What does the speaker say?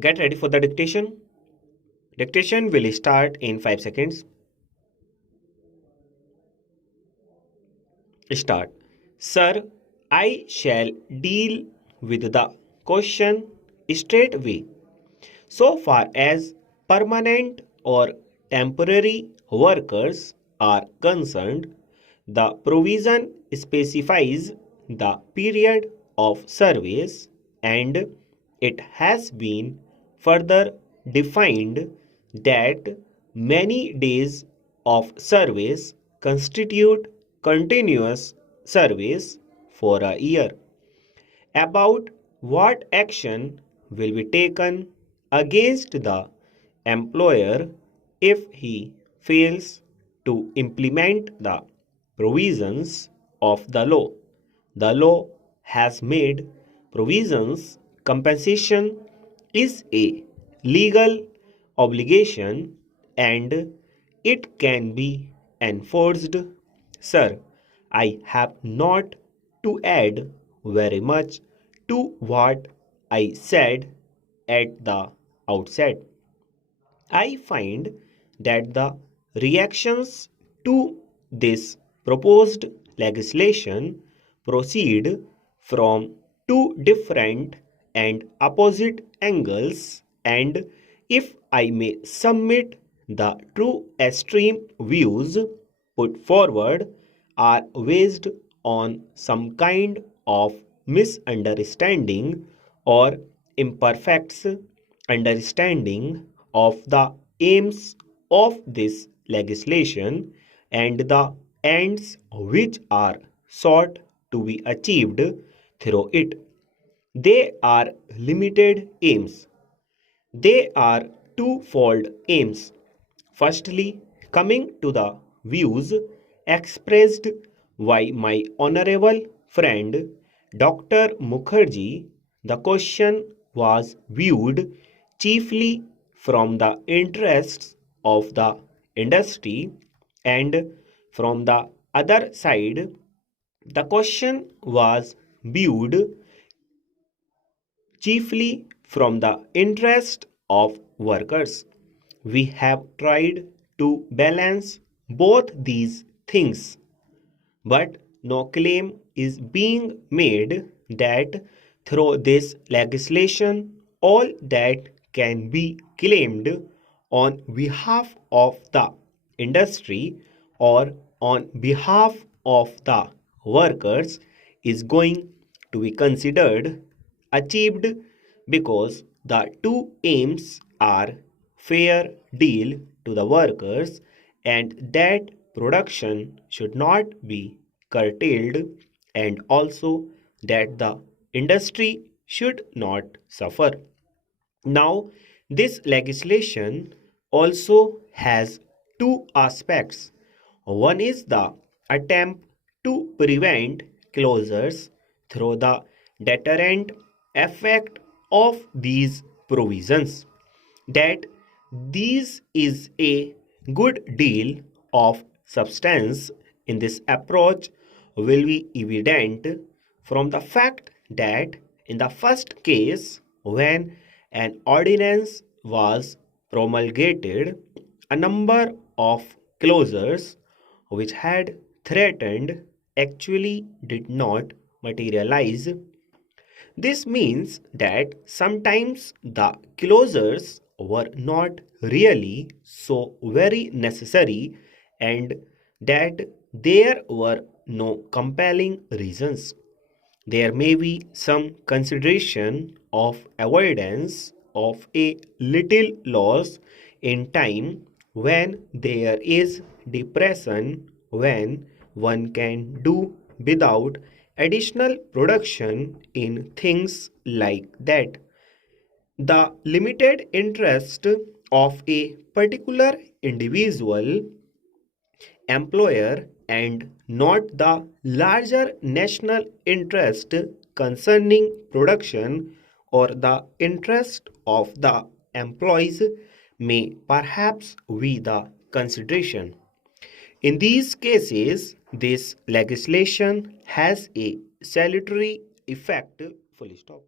Get ready for the dictation. Dictation will start in 5 seconds. Start. Sir, I shall deal with the question straightway. So far as permanent or temporary workers are concerned, the provision specifies the period of service, and it has been further defined that many days of service constitute continuous service for a year. About what action will be taken against the employer if he fails to implement the provisions of the law. The law has made provisions. Compensation is a legal obligation and it can be enforced. Sir, I have not to add very much to what I said at the outset. I find that the reactions to this proposed legislation proceed from two different and opposite angles, and if I may submit, the two extreme views put forward are based on some kind of misunderstanding or imperfect understanding of the aims of this legislation and the ends which are sought to be achieved through it. They are limited aims. They are twofold aims. Firstly, coming to the views expressed by my honorable friend Dr. Mukherjee, the question was viewed chiefly from the interests of the industry, and from the other side, the question was viewed chiefly from the interest of workers. We have tried to balance both these things, but no claim is being made that through this legislation all that can be claimed on behalf of the industry or on behalf of the workers is going to be considered achieved, because the two aims are fair deal to the workers and that production should not be curtailed, and also that the industry should not suffer. Now, this legislation also has two aspects. One is the attempt to prevent closures through the deterrent effect of these provisions. That this is a good deal of substance in this approach will be evident from the fact that in the first case, when an ordinance was promulgated, a number of closures which had threatened actually did not materialize. This means that sometimes the closures were not really so very necessary and that there were no compelling reasons. There may be some consideration of avoidance of a little loss in time when there is depression, when one can do without additional production in things like that. The limited interest of a particular individual employer and not the larger national interest concerning production or the interest of the employees may perhaps be the consideration. In these cases, this legislation has a salutary effect. Full stop.